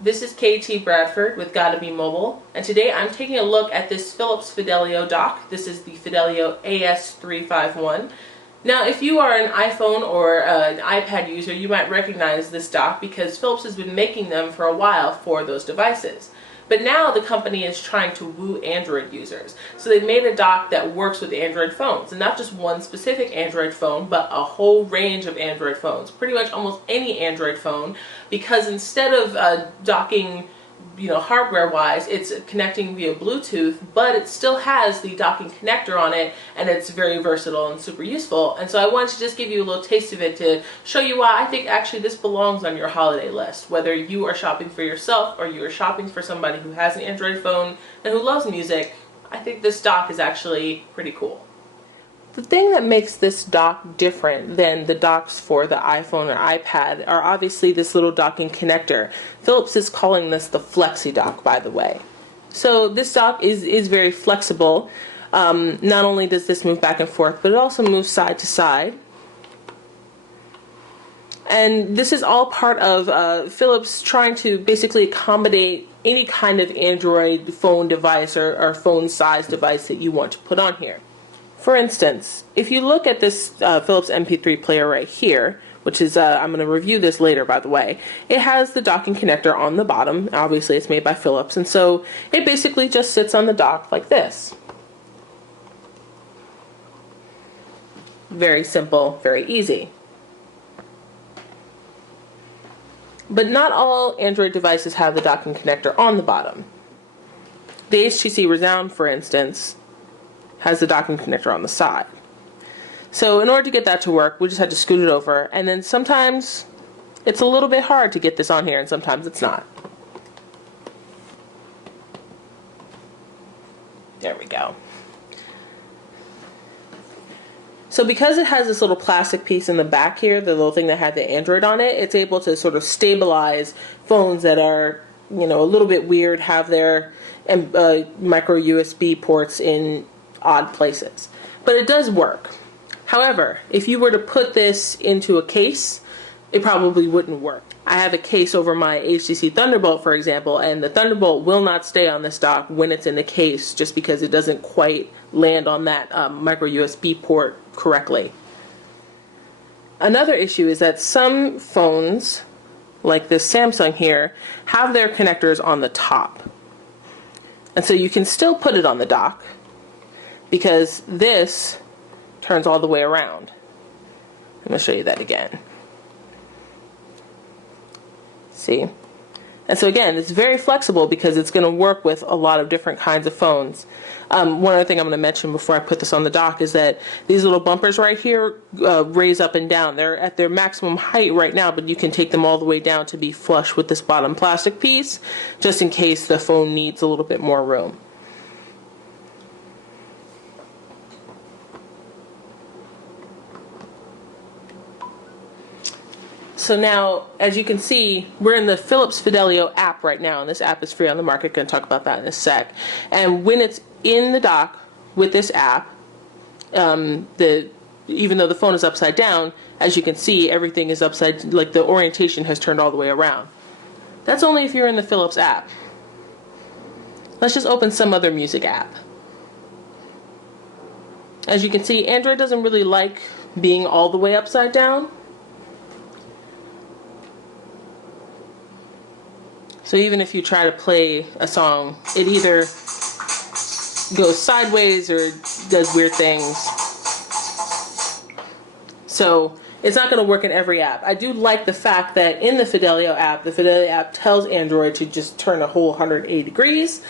This is KT Bradford with Gotta Be Mobile, and today I'm taking a look at this Philips Fidelio dock. This is the Fidelio AS351. Now, if you are an iPhone or an iPad user, you might recognize this dock because Philips has been making them for a while for those devices. But now the company is trying to woo Android users. So they made a dock that works with Android phones, and not just one specific Android phone, but a whole range of Android phones. Pretty much almost any Android phone, because instead of docking, hardware-wise, it's connecting via Bluetooth, but it still has the docking connector on it, and it's very versatile and super useful. And so I wanted to just give you a little taste of it to show you why I think actually this belongs on your holiday list. Whether you are shopping for yourself or you are shopping for somebody who has an Android phone and who loves music, I think this dock is actually pretty cool. The thing that makes this dock different than the docks for the iPhone or iPad are obviously this little docking connector. Philips is calling this the Flexi dock, by the way. So this dock is very flexible. Not only does this move back and forth, but it also moves side to side. And this is all part of Philips trying to basically accommodate any kind of Android phone device or phone size device that you want to put on here. For instance, if you look at this Philips MP3 player right here, which is, I'm going to review this later, by the way, it has the docking connector on the bottom. Obviously, it's made by Philips, and so it basically just sits on the dock like this. Very simple, very easy. But not all Android devices have the docking connector on the bottom. The HTC Resound, for instance, has the docking connector on the side. So in order to get that to work, we just had to scoot it over, and then sometimes it's a little bit hard to get this on here and sometimes it's not. There we go. So because it has this little plastic piece in the back here, the little thing that had the Android on it, it's able to sort of stabilize phones that are, a little bit weird, have their micro USB ports in odd places. But it does work. However, if you were to put this into a case, it probably wouldn't work. I have a case over my HTC Thunderbolt, for example, and the Thunderbolt will not stay on this dock when it's in the case just because it doesn't quite land on that micro USB port correctly. Another issue is that some phones, like this Samsung here, have their connectors on the top. And so you can still put it on the dock, because this turns all the way around. I'm going to show you that again. See? And so again, it's very flexible because it's going to work with a lot of different kinds of phones. One other thing I'm going to mention before I put this on the dock is that these little bumpers right here raise up and down. They're at their maximum height right now, but you can take them all the way down to be flush with this bottom plastic piece, just in case the phone needs a little bit more room. So now, as you can see, we're in the Philips Fidelio app right now, and this app is free on the market. Going to talk about that in a sec. And when it's in the dock with this app, even though the phone is upside down, as you can see, everything is upside, like the orientation has turned all the way around. That's only if you're in the Philips app. Let's just open some other music app. As you can see, Android doesn't really like being all the way upside down. So even if you try to play a song, it either goes sideways or does weird things. So it's not going to work in every app. I do like the fact that in the Fidelio app tells Android to just turn a whole 180 degrees,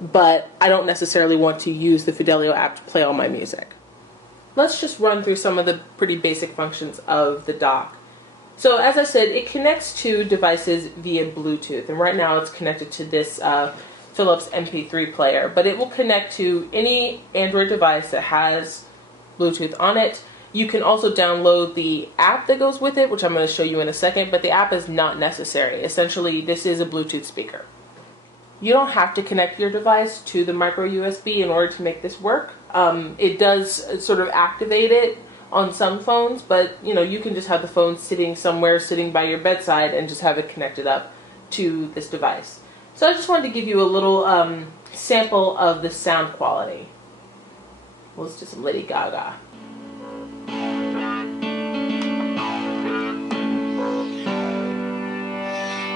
but I don't necessarily want to use the Fidelio app to play all my music. Let's just run through some of the pretty basic functions of the dock. So as I said, it connects to devices via Bluetooth, and right now it's connected to this Philips MP3 player, but it will connect to any Android device that has Bluetooth on it. You can also download the app that goes with it, which I'm going to show you in a second, but the app is not necessary. Essentially, this is a Bluetooth speaker. You don't have to connect your device to the micro USB in order to make this work. It does sort of activate it on some phones, but you can just have the phone sitting somewhere, sitting by your bedside, and just have it connected up to this device. So I just wanted to give you a little sample of the sound quality. Let's do some Lady Gaga.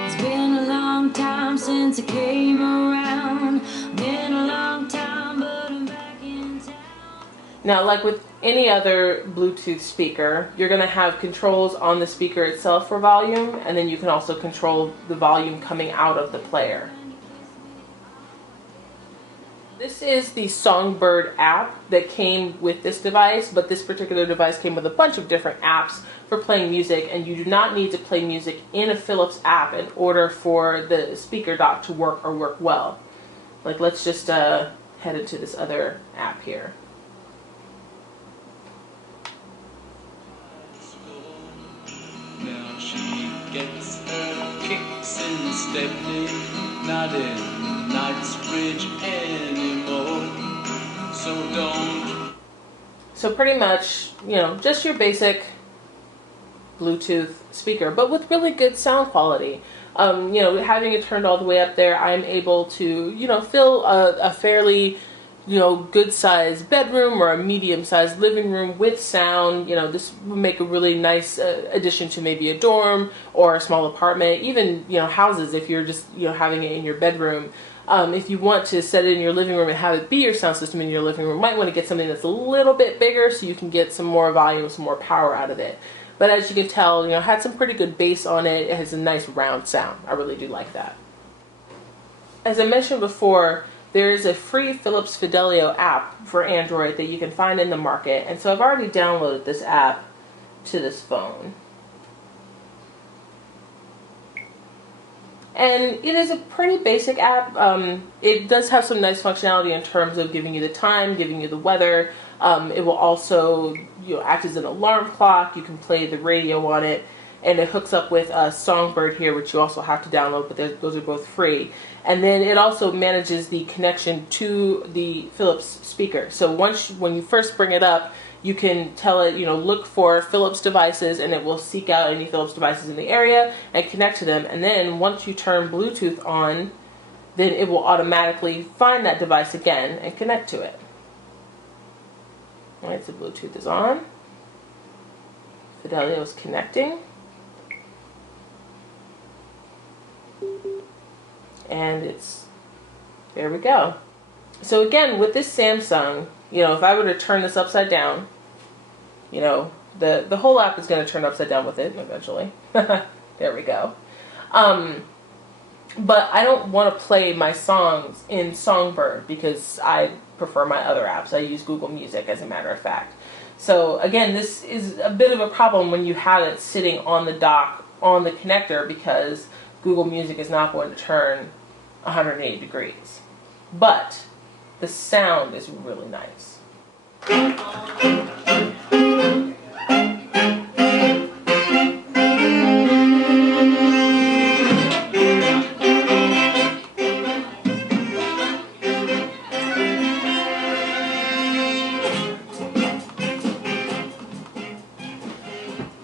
It's been a long time since I came around. Been a long time, but I'm back in town. Now, like with any other Bluetooth speaker, you're going to have controls on the speaker itself for volume, and then you can also control the volume coming out of the player. This is the Songbird app that came with this device, but this particular device came with a bunch of different apps for playing music, and you do not need to play music in a Philips app in order for the speaker dock to work or work well. Like, let's just head into this other app here. Now she gets her kicks in Stepney, not in Knightsbridge anymore. So don't. So pretty much, you know, just your basic Bluetooth speaker, but with really good sound quality. You know, having it turned all the way up there, I'm able to, you know, fill a fairly, you know, good sized bedroom or a medium sized living room with sound. You know, this would make a really nice addition to maybe a dorm or a small apartment, even, you know, houses if you're just, you know, having it in your bedroom. If you want to set it in your living room and have it be your sound system in your living room, you might want to get something that's a little bit bigger so you can get some more volume, some more power out of it. But as you can tell, you know, it had some pretty good bass on it. It has a nice round sound. I really do like that. As I mentioned before, there is a free Philips Fidelio app for Android that you can find in the market. And so I've already downloaded this app to this phone. And it is a pretty basic app. It does have some nice functionality in terms of giving you the time, giving you the weather. It will also, you know, act as an alarm clock. You can play the radio on it, and it hooks up with Songbird here, which you also have to download, but those are both free. And then it also manages the connection to the Philips speaker. So when you first bring it up, you can tell it, you know, look for Philips devices, and it will seek out any Philips devices in the area and connect to them. And then once you turn Bluetooth on, then it will automatically find that device again and connect to it. All right, so Bluetooth is on. Fidelio is connecting. And there we go. So again, with this Samsung, you know, if I were to turn this upside down, you know, the whole app is going to turn upside down with it eventually. There we go. But I don't want to play my songs in Songbird because I prefer my other apps. I use Google Music, as a matter of fact. So again, this is a bit of a problem when you have it sitting on the dock on the connector, because Google Music is not going to turn 180 degrees. But the sound is really nice.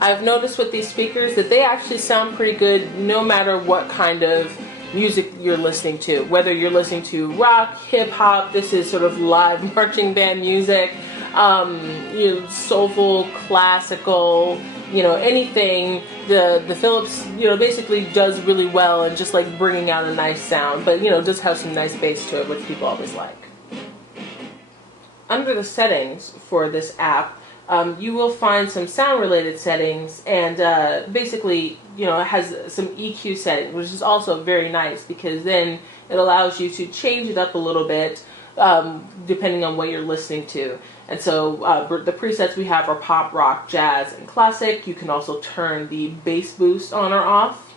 I've noticed with these speakers that they actually sound pretty good no matter what kind of music you're listening to. Whether you're listening to rock, hip hop, this is sort of live marching band music, you know, soulful, classical, you know, anything. The Philips, you know, basically does really well and just like bringing out a nice sound, but you know, does have some nice bass to it, which people always like. Under the settings for this app, you will find some sound related settings, and basically, you know, it has some EQ settings, which is also very nice because then it allows you to change it up a little bit depending on what you're listening to. And so the presets we have are pop, rock, jazz, and classic. You can also turn the bass boost on or off.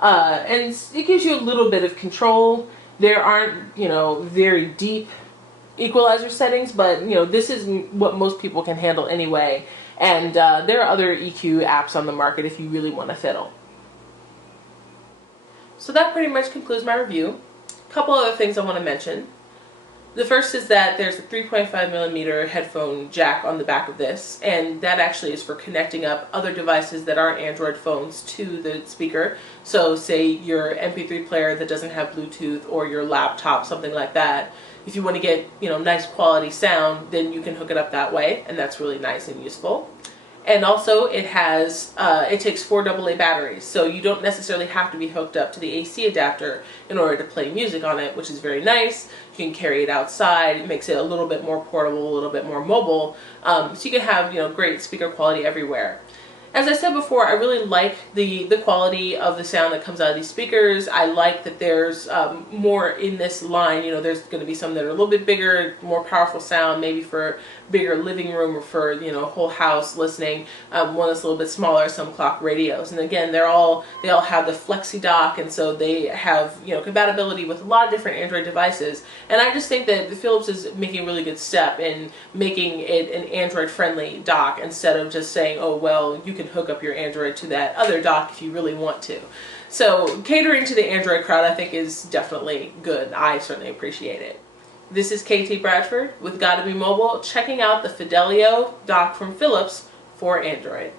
And it gives you a little bit of control. There aren't, you know, very deep equalizer settings, but you know, this is what most people can handle anyway. And there are other EQ apps on the market if you really want to fiddle. So that pretty much concludes my review. A couple other things I want to mention. The first is that there's a 3.5mm headphone jack on the back of this, and that actually is for connecting up other devices that aren't Android phones to the speaker. So say your MP3 player that doesn't have Bluetooth, or your laptop, something like that. If you want to get, nice quality sound, then you can hook it up that way, and that's really nice and useful. And also it has, it takes 4 AA batteries, so you don't necessarily have to be hooked up to the AC adapter in order to play music on it, which is very nice. You can carry it outside. It makes it a little bit more portable, a little bit more mobile, so you can have, great speaker quality everywhere. As I said before, I really like the quality of the sound that comes out of these speakers. I like that there's more in this line. There's going to be some that are a little bit bigger, more powerful sound, maybe for bigger living room or for, whole house listening. One that's a little bit smaller, some clock radios. And again, they all have the Flexi dock, and so they have, compatibility with a lot of different Android devices. And I just think that the Philips is making a really good step in making it an Android-friendly dock, instead of just saying, oh, well, you can hook up your Android to that other dock if you really want to. So catering to the Android crowd, I think, is definitely good. I certainly appreciate it. This is KT Bradford with Gotta Be Mobile, checking out the Fidelio dock from Philips for Android.